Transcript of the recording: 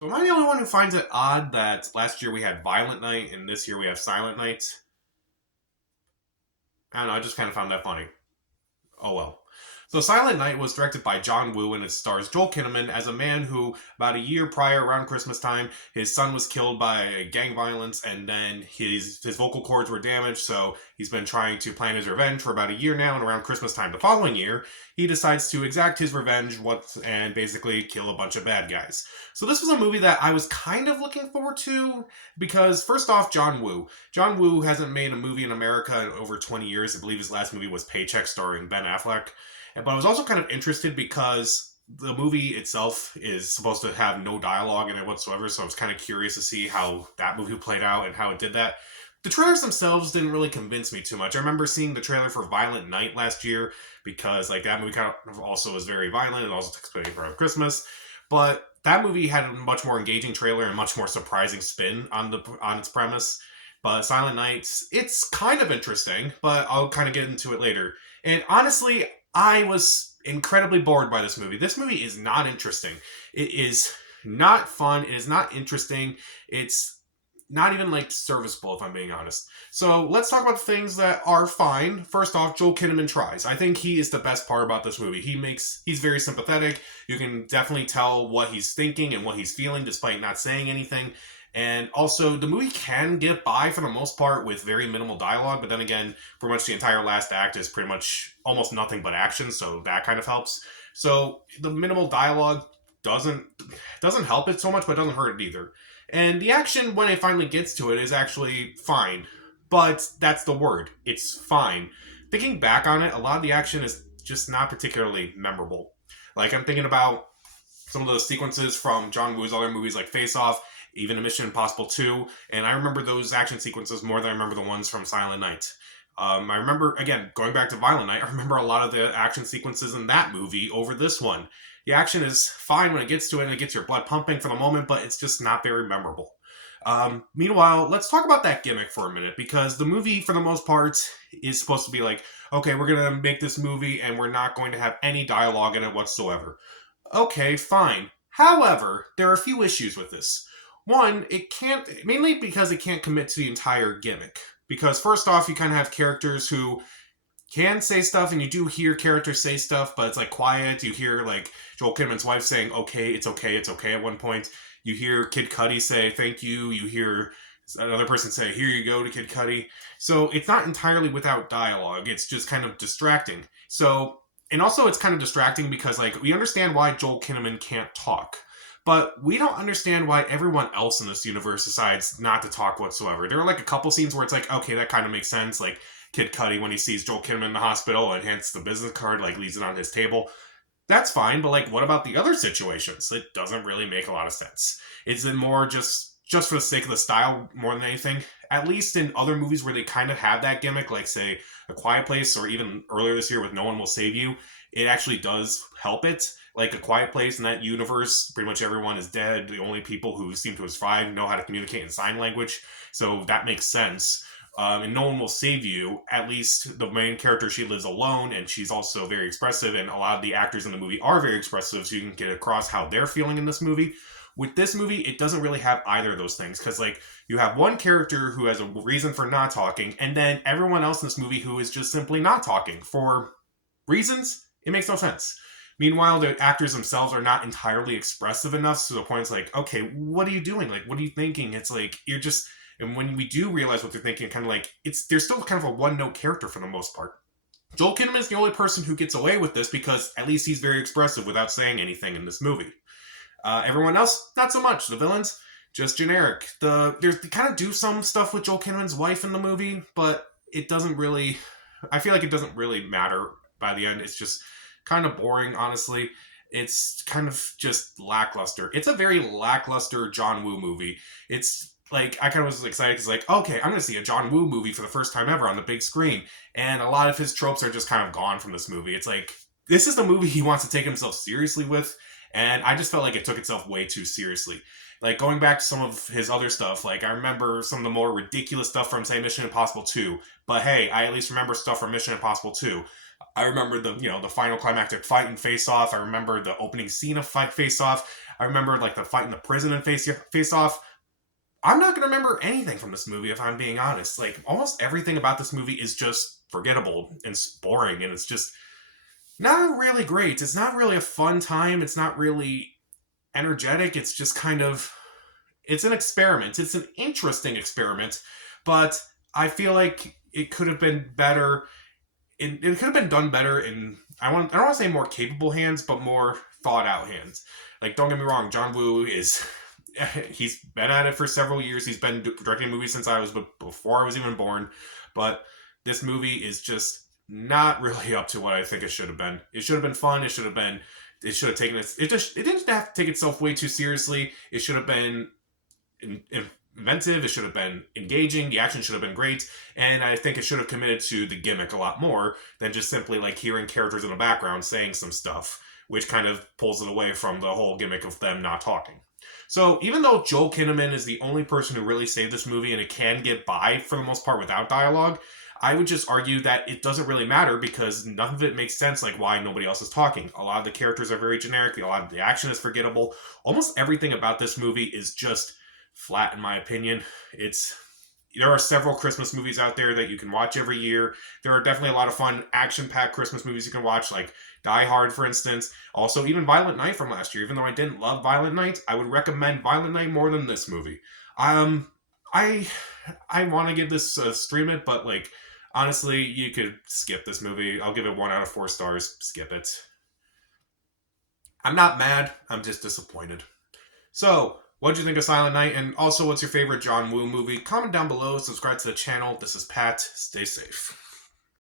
So am I the only one who finds it odd that last year we had Violent Night and this year we have Silent Night? I don't know, I just kind of found that funny. Oh well. So Silent Night was directed by John Woo and it stars Joel Kinnaman as a man who, about a year prior, around Christmas time, his son was killed by gang violence, and then his vocal cords were damaged. So he's been trying to plan his revenge for about a year now. And around Christmas time the following year, he decides to exact his revenge and basically kill a bunch of bad guys. So this was a movie that I was kind of looking forward to because first off, John Woo. John Woo hasn't made a movie in America in over 20 years. I believe his last movie was Paycheck, starring Ben Affleck. But I was also kind of interested because the movie itself is supposed to have no dialogue in it whatsoever, so I was kind of curious to see how that movie played out and how it did that. The trailers themselves didn't really convince me too much. I remember seeing the trailer for Violent Night last year because that movie kind of also was very violent and also takes place around Christmas. But that movie had a much more engaging trailer and much more surprising spin on its premise. But Silent Nights, it's kind of interesting, but I'll kind of get into it later. And honestly, I was incredibly bored by this movie. This movie is not interesting. It is not fun. It is not interesting. It's not even serviceable, if I'm being honest. So let's talk about things that are fine. First off, Joel Kinnaman tries. I think he is the best part about this movie. He's very sympathetic. You can definitely tell what he's thinking and what he's feeling despite not saying anything. And also, the movie can get by for the most part with very minimal dialogue, but then again, pretty much the entire last act is pretty much almost nothing but action, so that kind of helps. So the minimal dialogue doesn't doesn't help it so much, but doesn't hurt it either. And the action, when it finally gets to it, is actually fine. But that's the word. It's fine. Thinking back on it, a lot of the action is just not particularly memorable. Like, I'm thinking about some of those sequences from John Woo's other movies like Face Off, even a Mission Impossible 2, and I remember those action sequences more than I remember the ones from Silent Night. I remember, again, going back to Violent Night, I remember a lot of the action sequences in that movie over this one. The action is fine when it gets to it and it gets your blood pumping for the moment, but it's just not very memorable. Meanwhile, let's talk about that gimmick for a minute, because the movie, for the most part, is supposed to be like, okay, we're going to make this movie and we're not going to have any dialogue in it whatsoever. Okay, fine. However, there are a few issues with this. One, it can't, mainly because it can't commit to the entire gimmick. Because first off, you kind of have characters who can say stuff, and you do hear characters say stuff, but it's like quiet. You hear like Joel Kinnaman's wife saying, okay, it's okay, it's okay at one point. You hear Kid Cudi say, thank you. You hear another person say, here you go to Kid Cudi. So it's not entirely without dialogue. It's just kind of distracting. So, and also it's kind of distracting because like we understand why Joel Kinnaman can't talk. But we don't understand why everyone else in this universe decides not to talk whatsoever. There are like a couple scenes where it's like, okay, that kind of makes sense. Like Kid Cudi when he sees Joel Kinnaman in the hospital and hands the business card, like leaves it on his table. That's fine, but like, what about the other situations? It doesn't really make a lot of sense. Is it more just for the sake of the style more than anything? At least in other movies where they kind of have that gimmick, like say A Quiet Place, or even earlier this year with No One Will Save You, it actually does help it. Like A Quiet Place, in that universe, pretty much everyone is dead. The only people who seem to have survived know how to communicate in sign language, so that makes sense. And No One Will Save You, at least the main character, she lives alone, and she's also very expressive, and a lot of the actors in the movie are very expressive, so you can get across how they're feeling in this movie. With this movie, it doesn't really have either of those things, because like you have one character who has a reason for not talking, and then everyone else in this movie who is just simply not talking for reasons. It makes no sense. Meanwhile, the actors themselves are not entirely expressive enough to the point it's like, okay, what are you doing? Like, what are you thinking? It's like, you're just, and when we do realize what they're thinking, kind of like, they're still kind of a one-note character for the most part. Joel Kinnaman is the only person who gets away with this because at least he's very expressive without saying anything in this movie. Everyone else, not so much. The villains, just generic. They kind of do some stuff with Joel Kinnaman's wife in the movie, but it doesn't really, I feel like it doesn't really matter by the end. It's just kind of boring, honestly. It's kind of just lackluster. It's a very lackluster John Woo movie. It's like, I kind of was excited because like, okay, I'm going to see a John Woo movie for the first time ever on the big screen. And a lot of his tropes are just kind of gone from this movie. It's like, this is the movie he wants to take himself seriously with. And I just felt like it took itself way too seriously. Like, going back to some of his other stuff, like, I remember some of the more ridiculous stuff from, say, Mission Impossible 2. But hey, I at least remember stuff from Mission Impossible 2. I remember the final climactic fight in Face Off. I remember the opening scene of Face Off. I remember like the fight in the prison in Face Off. I'm not gonna remember anything from this movie if I'm being honest. Like almost everything about this movie is just forgettable and boring, and it's just not really great. It's not really a fun time. It's not really energetic. It's just kind of it's an experiment. It's an interesting experiment, but I feel like it could have been better. It could have been done better in I don't want to say more capable hands, but more thought out hands. Like don't get me wrong, John Woo is he's been at it for several years. He's been directing movies since before I was even born, but this movie is just not really up to what I think it should have been. It should have been fun. It should have taken it didn't have to take itself way too seriously. It should have been inventive. It should have been engaging. The action should have been great, and I think it should have committed to the gimmick a lot more than just simply like hearing characters in the background saying some stuff, which kind of pulls it away from the whole gimmick of them not talking. So even though Joel Kinnaman is the only person who really saved this movie and it can get by for the most part without dialogue, I would just argue that it doesn't really matter because none of it makes sense, like why nobody else is talking. A lot of the characters are very generic. A lot of the action is forgettable. Almost everything about this movie is just flat, in my opinion. There are several Christmas movies out there that you can watch every year. There are definitely a lot of fun action-packed Christmas movies you can watch, like Die Hard, for instance. Also, even Violent Night from last year. Even though I didn't love Violent Night, I would recommend Violent Night more than this movie. I want to give this stream it, but like honestly, you could skip this movie. I'll give it 1 out of 4 stars. Skip it. I'm not mad. I'm just disappointed. So, what did you think of Silent Night? And also, what's your favorite John Woo movie? Comment down below. Subscribe to the channel. This is Pat. Stay safe.